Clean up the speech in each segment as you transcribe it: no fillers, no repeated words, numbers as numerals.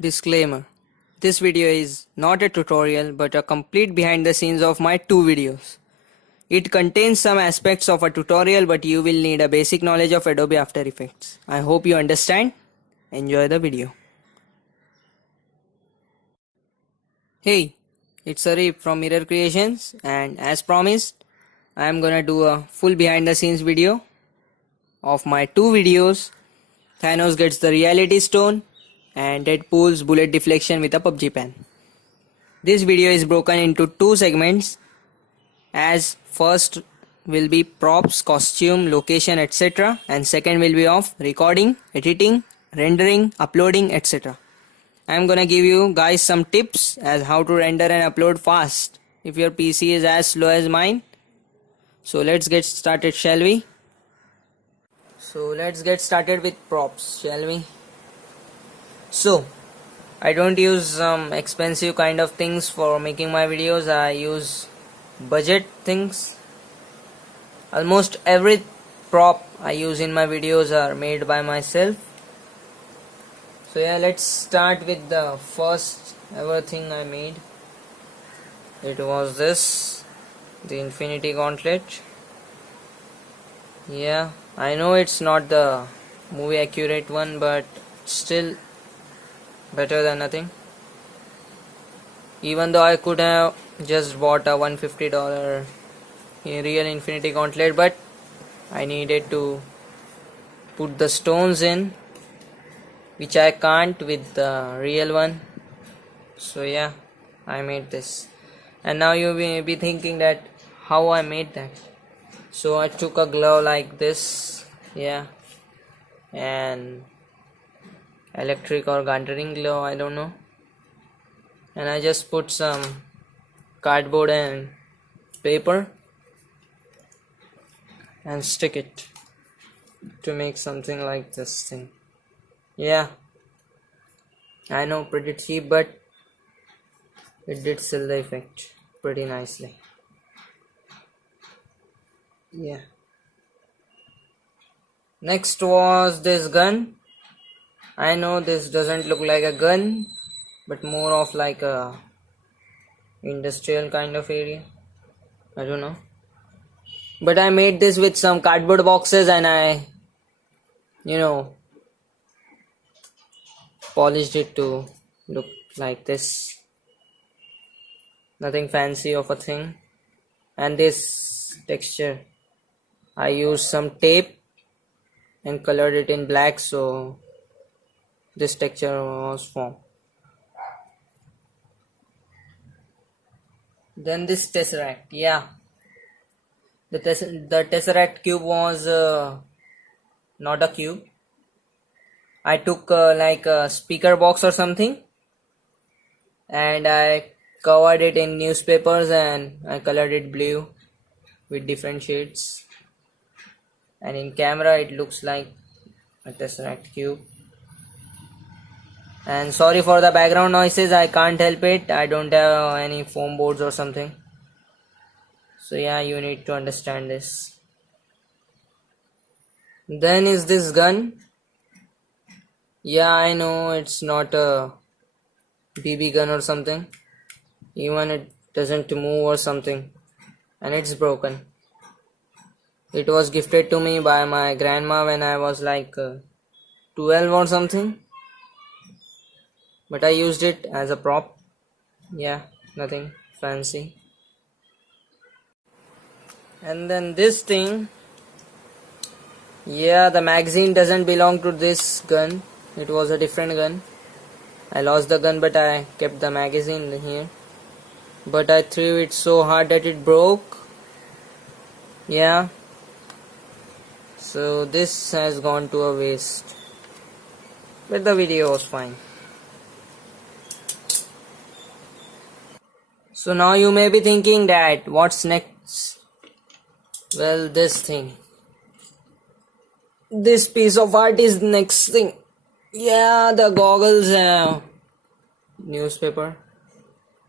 Disclaimer: this video is not a tutorial but a complete behind the scenes of my 2 videos. It contains some aspects of a tutorial, but you will need a basic knowledge of Adobe After Effects. I hope you understand. Enjoy the video. Hey, it's Arib from Mirror Creations, and as promised, I am gonna do a full behind the scenes video of my 2 videos. Thanos gets the reality stone and Deadpool's bullet deflection with a PUBG pan. This video is broken into 2 segments, as first will be props, costume, location, etc. and second will be of recording, editing, rendering, uploading, etc. I am gonna give you guys some tips as how to render and upload fast if your PC is as slow as mine. So let's get started, shall we? So let's get started with props, shall we? So I don't use some expensive kind of things for making my videos. I use budget things. Almost every prop I use in my videos are made by myself. So yeah, let's start with the first ever thing I made. It was this, the Infinity Gauntlet. Yeah, I know it's not the movie accurate one, but still better than nothing. Even though I could have just bought a $150 real Infinity Gauntlet, but I needed to put the stones in, which I can't with the real one. So yeah, I made this. And now you may be thinking that how I made that. So I took a glove like this, yeah, and electric or gartering glove, I don't know, and I just put some cardboard and paper and stick it to make something like this thing. Yeah, I know, pretty cheap, but it did sell the effect pretty nicely. Yeah. Next was this gun. I know this doesn't look like a gun, but more of like a industrial kind of area. I don't know. But I made this with some cardboard boxes and I, polished it to look like this. Nothing fancy of a thing. And this texture, I used some tape and colored it in black, so this texture was formed. Then this tesseract, yeah, the tesseract cube was not a cube. I took like a speaker box or something, and I covered it in newspapers and I colored it blue with different shades, and in camera it looks like a tesseract cube. And sorry for the background noises, I can't help it, I don't have any foam boards or something, so yeah, you need to understand this. Then is this gun. Yeah, I know it's not a BB gun or something, even it doesn't move or something, and it's broken. It was gifted to me by my grandma when I was like 12 or something, but I used it as a prop. Yeah, nothing fancy. And then this thing, yeah, the magazine doesn't belong to this gun, it was a different gun. I lost the gun, but I kept the magazine here, but I threw it so hard that it broke. Yeah, so this has gone to a waste, but the video was fine. So now you may be thinking that what's next? Well, this thing, this piece of art is next thing. Yeah, the goggles, newspaper.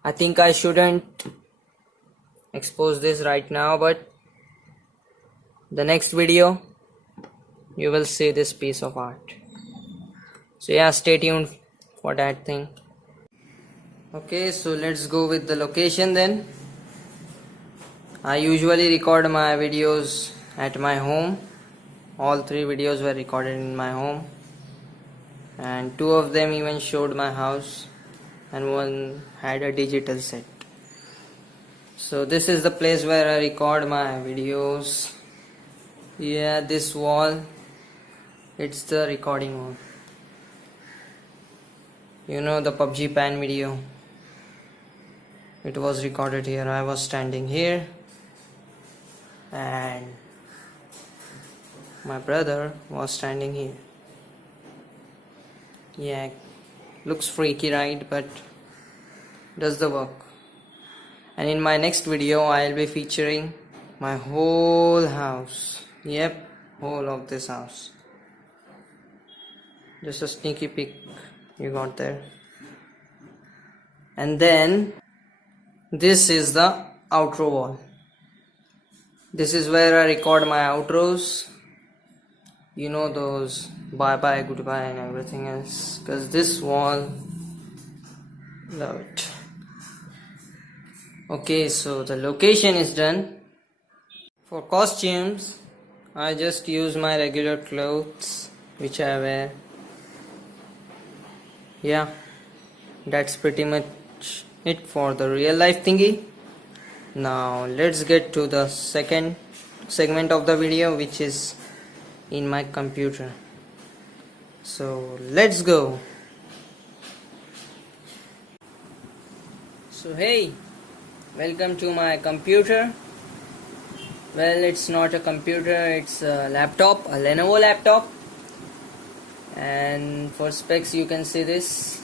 I think I shouldn't expose this right now, but the next video you will see this piece of art. So yeah, stay tuned for that thing. Okay, so let's go with the location then. I usually record my videos at my home. All 3 videos were recorded in my home, and 2 of them even showed my house, and 1 had a digital set. So this is the place where I record my videos. Yeah, this wall, it's the recording wall. You know the PUBG Pan video, it was recorded here. I was standing here and my brother was standing here. Yeah, looks freaky, right? But does the work. And in my next video I'll be featuring my whole house. Yep, whole of this house. Just a sneaky peek you got there. And then this is the outro wall. This is where I record my outros. You know, those bye bye, goodbye and everything else. Because this wall, love it. Okay, so the location is done. For costumes, I just use my regular clothes which I wear. Yeah, that's pretty much it for the real life thingy. Now let's get to the second segment of the video, which is in my computer. So let's go. So hey, welcome to my computer. Well, it's not a computer, it's a laptop, a Lenovo laptop. And for specs you can see this.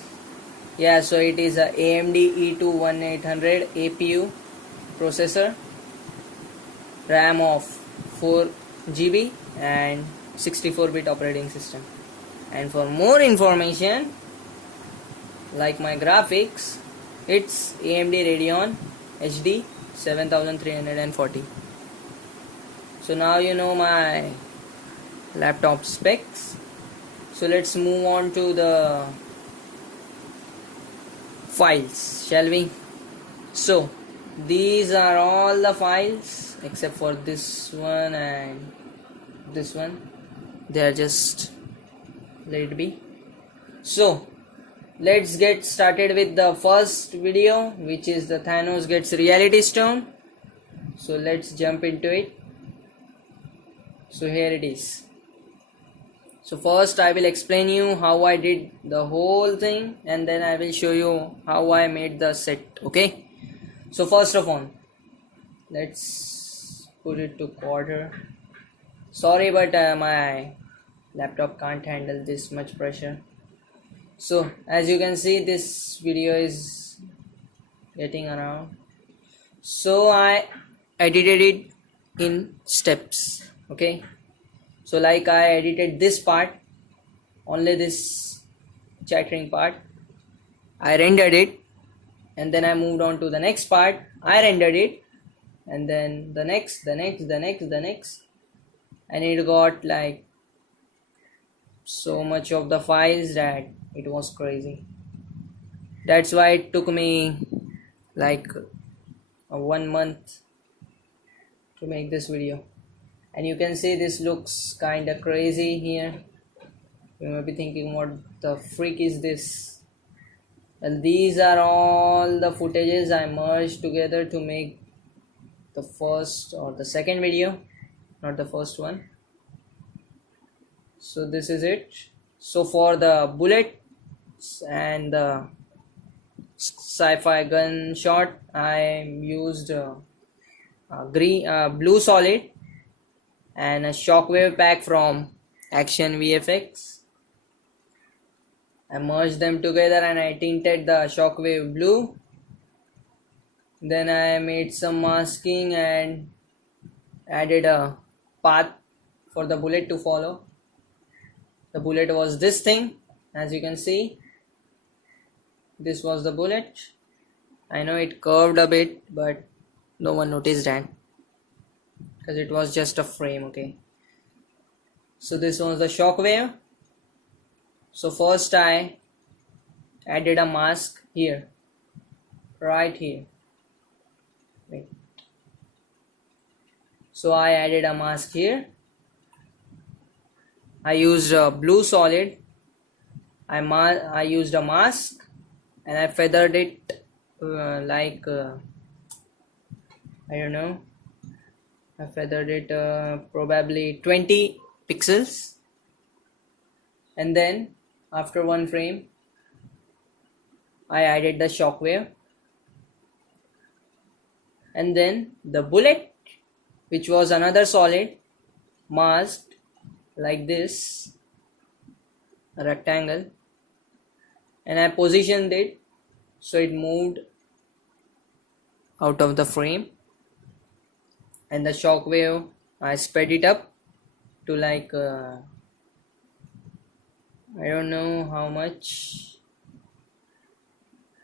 Yeah, so it is a AMD E2 1800 APU processor, RAM of 4 GB and 64-bit operating system. And for more information, like my graphics, it's AMD Radeon HD 7340. So now you know my laptop specs. So let's move on to the files, shall we? So these are all the files except for this one and this one. They are just, let it be. So let's get started with the first video, which is the Thanos gets reality stone. So let's jump into it. So here it is. So first I will explain you how I did the whole thing, and then I will show you how I made the set. Okay, so first of all, let's put it to quarter. Sorry, but my laptop can't handle this much pressure. So as you can see, this video is getting around. So I edited it in steps. Okay, so like I edited this part, only this chattering part, I rendered it, and then I moved on to the next part, I rendered it, and then the next, and it got like so much of the files that it was crazy. That's why it took me like 1 month to make this video. And you can see this looks kinda crazy here. You may be thinking, what the freak is this? And these are all the footages I merged together to make the first or the second video, not the first one. So this is it. So for the bullets and the sci-fi gun shot, I used blue solid and a shockwave pack from Action VFX. I merged them together and I tinted the shockwave blue. Then I made some masking and added a path for the bullet to follow. The bullet was this thing, as you can see. This was the bullet. I know it curved a bit, but no one noticed that, because it was just a frame. Okay, so this was the shockwave. So first I added a mask here, right here. Wait. So I added a mask here. I used a blue solid. I used a mask and I feathered it like I don't know. I feathered it probably 20 pixels, and then after one frame I added the shockwave, and then the bullet, which was another solid, masked like this, a rectangle, and I positioned it so it moved out of the frame, and the shockwave I sped it up to like I don't know how much,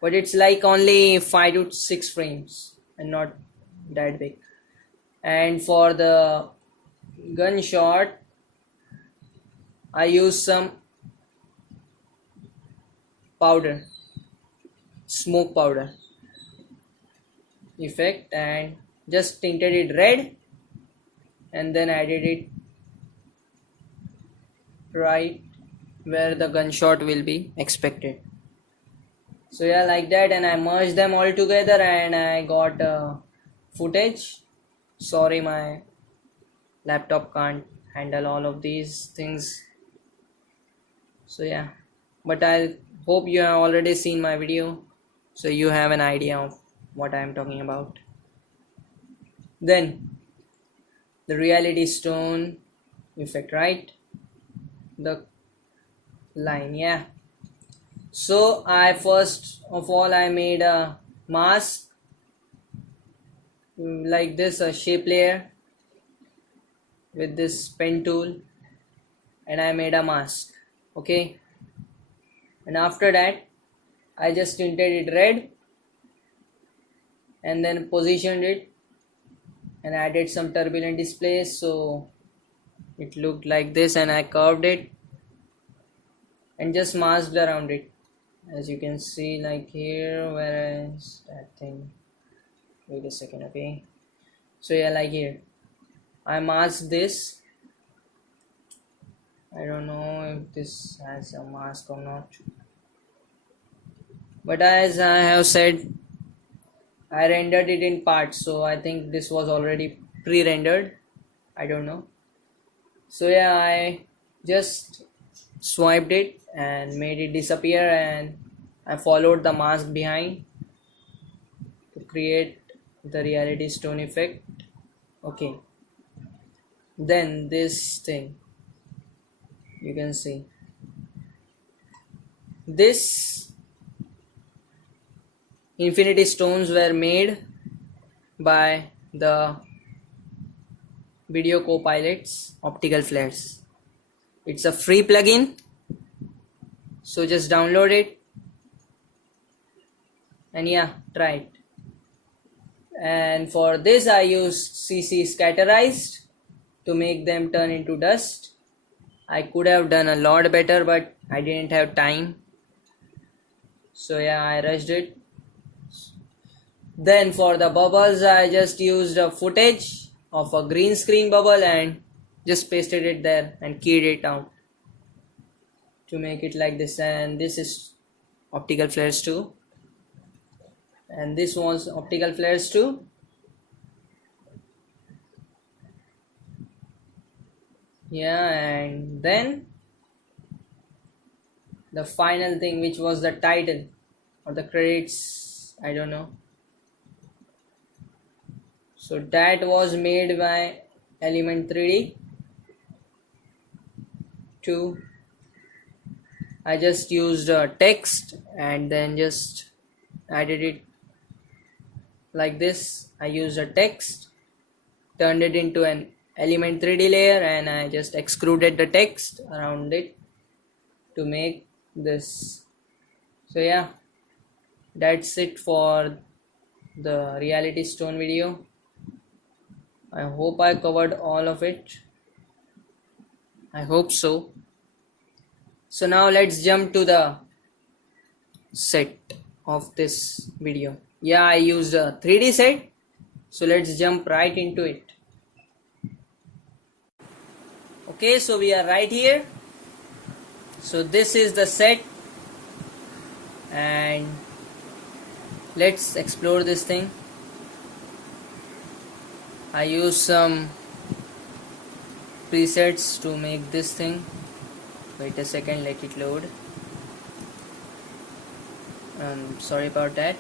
but it's like only 5 to 6 frames and not that big. And for the gunshot I used some powder, smoke powder effect, and just tinted it red and then added it right where the gunshot will be expected. So yeah, like that, and I merged them all together and I got footage. Sorry, my laptop can't handle all of these things. So yeah, but I hope you have already seen my video, so you have an idea of what I am talking about. Then the reality stone effect, right? The line, yeah. So I first of all I made a mask like this, a shape layer with this pen tool, and I made a mask. Okay, and after that I just tinted it red and then positioned it and added some turbulent display so it looked like this, and I curved it and just masked around it, as you can see, like here. Where is that thing? Wait a second. Okay, so yeah, like here I masked this. I don't know if this has a mask or not, but as I have said, I rendered it in parts, so I think this was already pre-rendered. I don't know. So yeah, I just swiped it and made it disappear, and I followed the mask behind to create the reality stone effect. Okay, then this thing, you can see this infinity stones were made by the video co-pilot's optical flares. It's a free plugin, so just download it and yeah, try it. And for this I used CC scatterized to make them turn into dust. I could have done a lot better, but I didn't have time, so yeah, I rushed it. Then for the bubbles I just used a footage of a green screen bubble and just pasted it there and keyed it out to make it like this. And this is optical flares too, and this was optical flares too. Yeah, and then the final thing, which was the title or the credits, I don't know. So that was made by Element 3D 2. I just used text and then just added it like this. I used a text, turned it into an Element 3D layer, and I just extruded the text around it to make this. So yeah, that's it for the reality stone video. I hope I covered all of it. I hope so. So now let's jump to the set of this video. Yeah, I used a 3D set, so let's jump right into it. Okay, so we are right here. So this is the set, and let's explore this thing. I use some presets to make this thing. Wait a second, let it load. Sorry about that,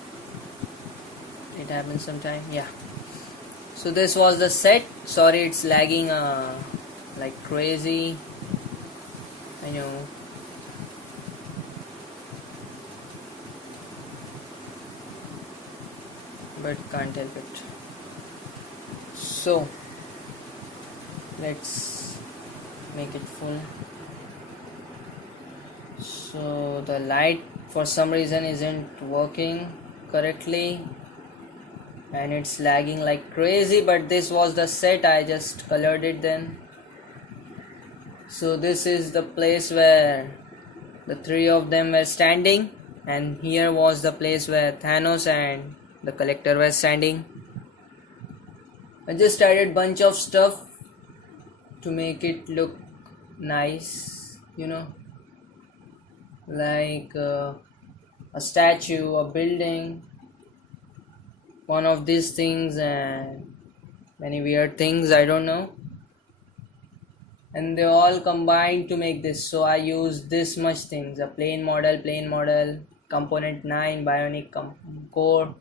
it happens sometime. Yeah, so this was the set. Sorry, it's lagging like crazy, I know. But can't help it. So let's make it full. So the light for some reason isn't working correctly and it's lagging like crazy, but this was the set, I just colored it then. So this is the place where the three of them were standing, and here was the place where Thanos and the collector were standing. I just added bunch of stuff to make it look nice, you know, like a statue, a building, one of these things, and many weird things, I don't know, and they all combined to make this. So I used this much things: a plain model, component 9, bionic core,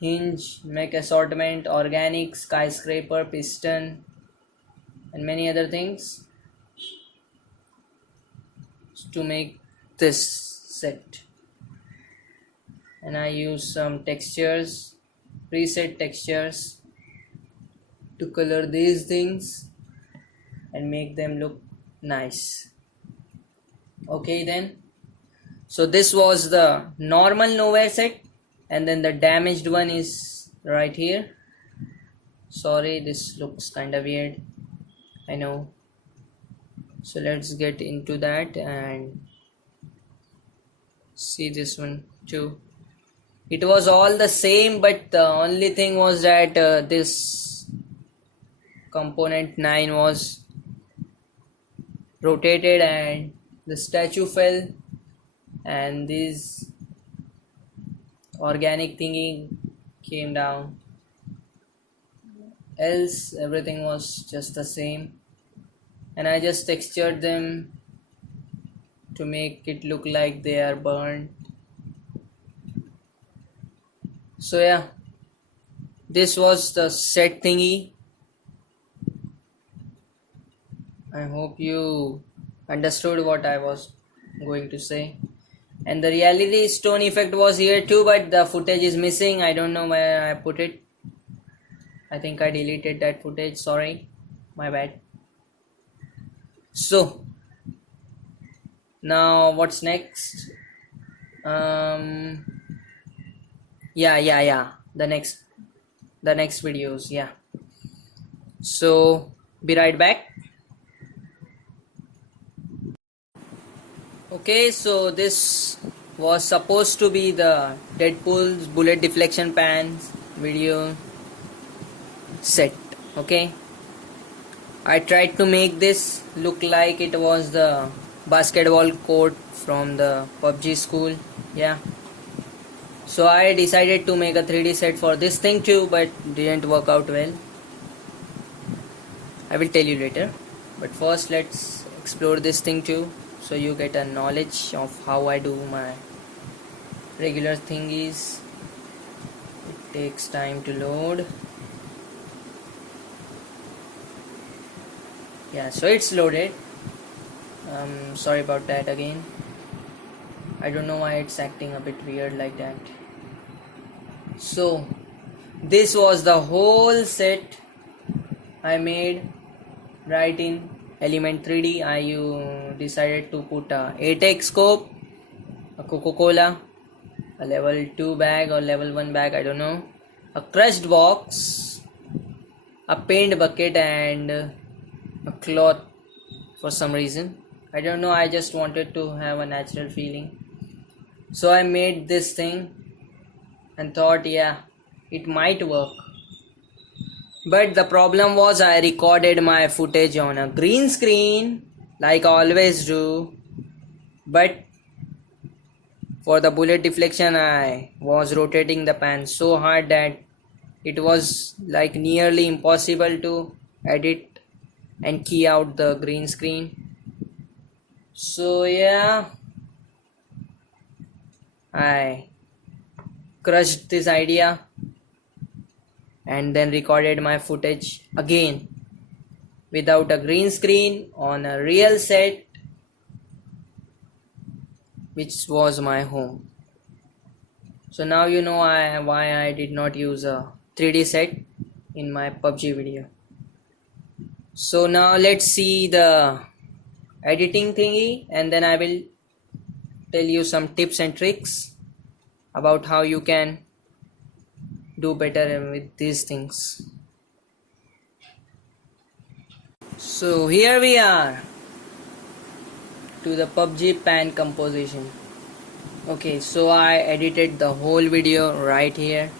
hinge, mech assortment, organic, skyscraper, piston, and many other things to make this set. And I use some textures, preset textures, to color these things and make them look nice. Okay then, so this was the normal nowhere set, and then the damaged one is right here. Sorry, this looks kinda weird, I know. So let's get into that and see this one too. It was all the same, but the only thing was that this component 9 was rotated and the statue fell, and this organic thingy came down. Else everything was just the same, and I just textured them to make it look like they are burned. So yeah, this was the set thingy. I hope you understood what I was going to say. And the reality stone effect was here too, but the footage is missing. I don't know where I put it. I think I deleted that footage. Sorry, my bad. So now what's next? Yeah, the next videos. Yeah, so be right back. Okay, so this was supposed to be the Deadpool's bullet deflection pans video set. Okay, I tried to make this look like it was the basketball court from the PUBG school. Yeah, so I decided to make a 3D set for this thing too, but didn't work out well. I will tell you later, but first let's explore this thing too, so you get a knowledge of how I do my regular thingies. It takes time to load. Yeah, so it's loaded. Sorry about that again. I don't know why it's acting a bit weird like that. So this was the whole set I made right in Element 3D. I decided to put a 8x scope, a Coca-Cola, a level 2 bag or level 1 bag, I don't know, a crushed box, a paint bucket, and a cloth for some reason. I don't know, I just wanted to have a natural feeling. So I made this thing and thought, yeah, it might work. But the problem was I recorded my footage on a green screen like I always do. But for the bullet deflection, I was rotating the pan so hard that it was like nearly impossible to edit and key out the green screen. So yeah, I crushed this idea and then recorded my footage again without a green screen on a real set, which was my home. So now you know why I did not use a 3D set in my PUBG video. So now let's see the editing thingy, and then I will tell you some tips and tricks about how you can do better with these things. So here we are to the PUBG Pan composition. Okay, so I edited the whole video right here.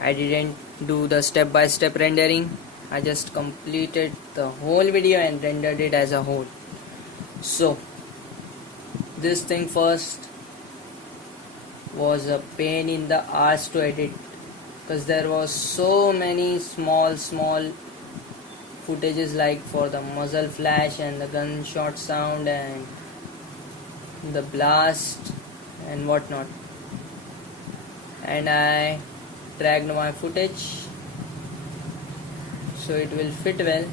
I didn't do the step-by-step rendering. I just completed the whole video and rendered it as a whole. So this thing first was a pain in the ass to edit, because there was so many small footages, like for the muzzle flash and the gunshot sound and the blast and whatnot, and I dragged my footage so it will fit well.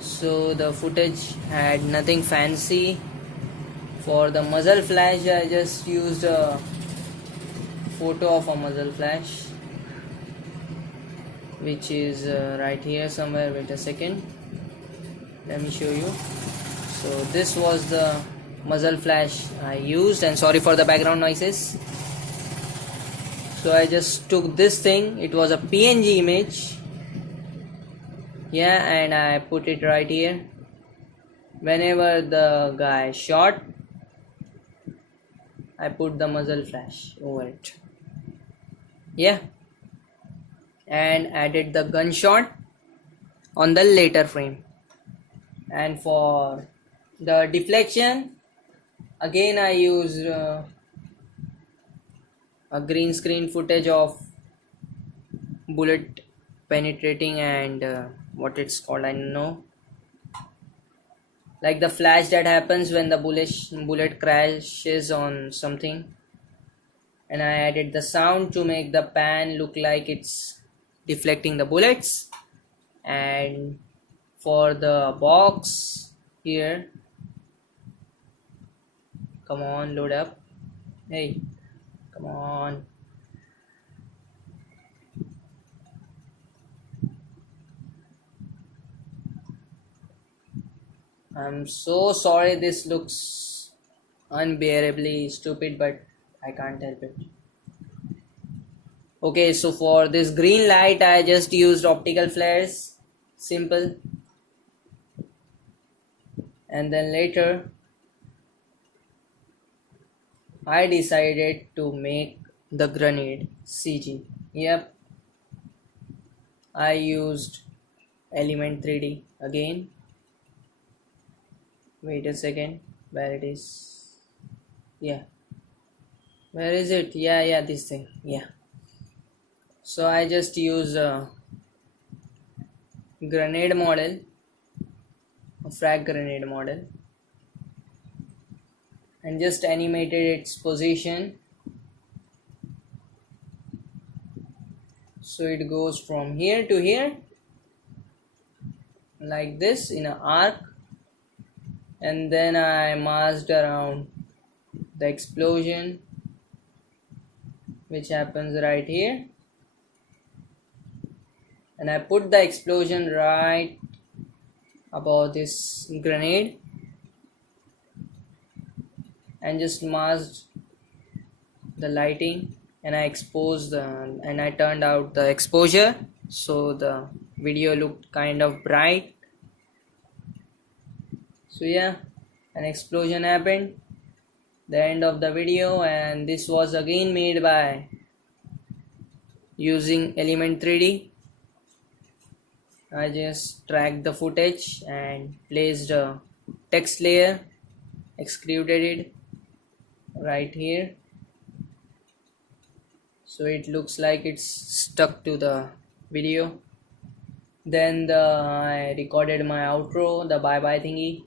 So the footage had nothing fancy. For the muzzle flash, I just used a photo of a muzzle flash, which is right here somewhere. Wait a second, let me show you. So this was the muzzle flash I used, and sorry for the background noises. So I just took this thing, it was a PNG image, yeah, and I put it right here. Whenever the guy shot, I put the muzzle flash over it, yeah, and added the gunshot on the later frame. And for the deflection, again I used a green screen footage of bullet penetrating and what it's called, I don't know, like the flash that happens when the bullet crashes on something. And I added the sound to make the pan look like it's deflecting the bullets. And for the box here, come on, load up, hey, come on. I'm so sorry, this looks unbearably stupid, but I can't help it. Okay, so for this green light, I just used optical flares, simple. And then later, I decided to make the grenade CG. Yep, I used Element 3D again. Wait a second, where it is? Yeah, where is it? Yeah, this thing, yeah. So I just use a grenade model, a frag grenade model, and just animated its position. So it goes from here to here like this in an arc, and then I masked around the explosion which happens right here, and I put the explosion right above this grenade and just masked the lighting, and I exposed and I turned out the exposure so the video looked kind of bright. So yeah, an explosion happened the end of the video, and this was again made by using Element 3D. I just tracked the footage and placed a text layer, extruded it right here, so it looks like it's stuck to the video. Then I recorded my outro, the bye bye thingy,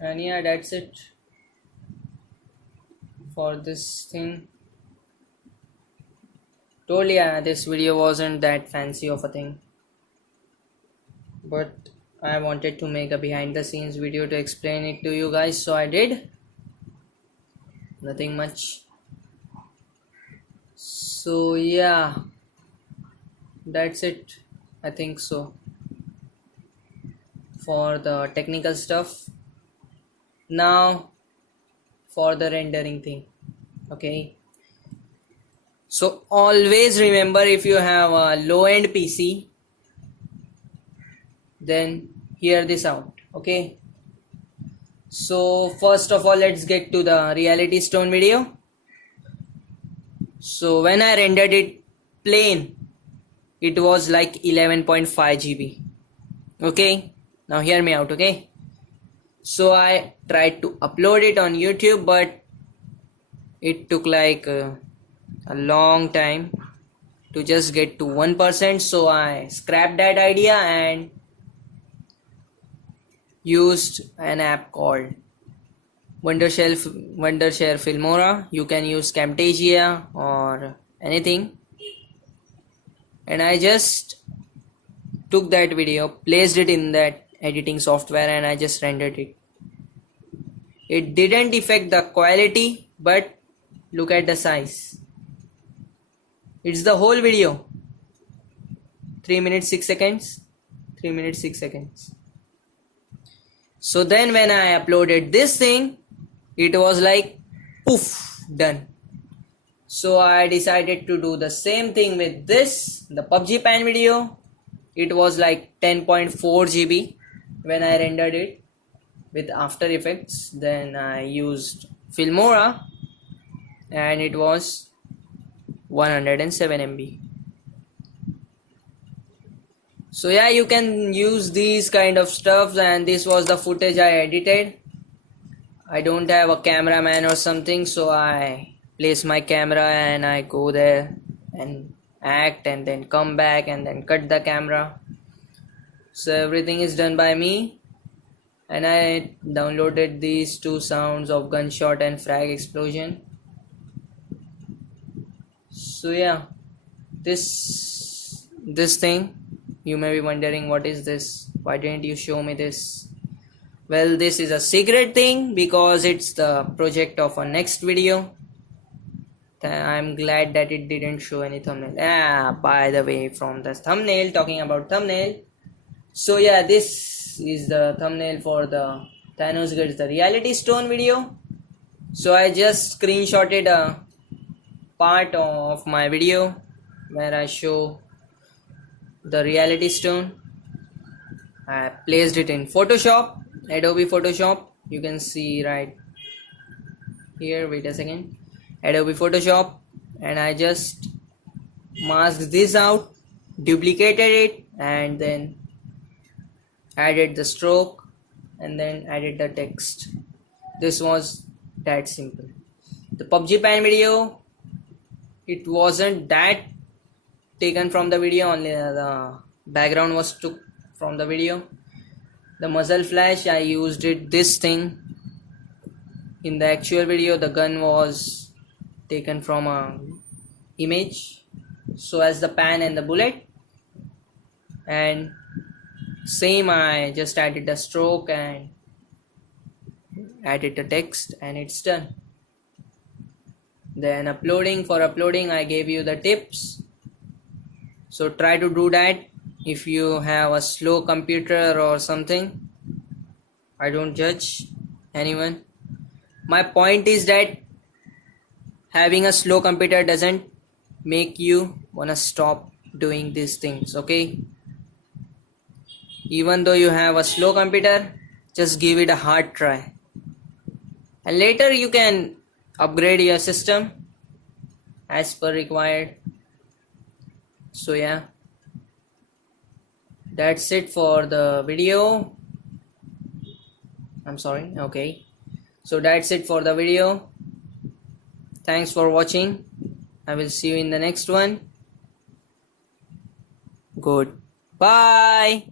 and yeah, that's it for this thing. Totally, this video wasn't that fancy of a thing, but I wanted to make a behind the scenes video to explain it to you guys, so I did. Nothing much. So yeah, that's it, I think so, for the technical stuff. Now for the rendering thing. Okay, so always remember, if you have a low-end PC, then hear this out. Okay, so first of all, let's get to the reality stone video. So when I rendered it plain, it was like 11.5 GB. Okay, now hear me out. Okay, so I tried to upload it on YouTube, but it took like a long time to just get to 1%, so I scrapped that idea and used an app called Wondershare Filmora. You can use Camtasia or anything, and I just took that video, placed it in that editing software, and I just rendered it. It didn't affect the quality, but look at the size. It's the whole video, 3 minutes 6 seconds, 3 minutes 6 seconds. So then when I uploaded this thing, it was like poof, done. So I decided to do the same thing with this, the PUBG Pan video. It was like 10.4 GB when I rendered it with After Effects. Then I used Filmora and it was 107 MB. So yeah, you can use these kind of stuff, and this was the footage I edited. I don't have a cameraman or something, so I place my camera and I go there and act and then come back and then cut the camera. So everything is done by me, and I downloaded these two sounds of gunshot and frag explosion. So yeah, this thing, you may be wondering, what is this? Why didn't you show me this? Well, this is a secret thing because it's the project of a next video. I'm glad that it didn't show any thumbnail. By the way, from the thumbnail, talking about thumbnail. So yeah, this is the thumbnail for the Thanos Gets the Reality Stone video. So I just screenshotted a part of my video where I show the reality stone. I placed it in Photoshop, Adobe Photoshop. You can see right here, wait a second, Adobe Photoshop, and I just masked this out, duplicated it, and then added the stroke and then added the text. This was that simple. The PUBG Pan video, it wasn't that taken from the video, only the background was took from the video. The muzzle flash, I used it, this thing. In the actual video, the gun was taken from a image, so as the pan and the bullet. And same, I just added the stroke and added the text, and it's done. Then for uploading, I gave you the tips. So try to do that if you have a slow computer or something. I don't judge anyone. My point is that having a slow computer doesn't make you wanna stop doing these things, okay? Even though you have a slow computer, just give it a hard try. and later you can upgrade your system as per required. So yeah, that's it for the video. I'm sorry. Okay, so that's it for the video. Thanks for watching. I will see you in the next one. Goodbye.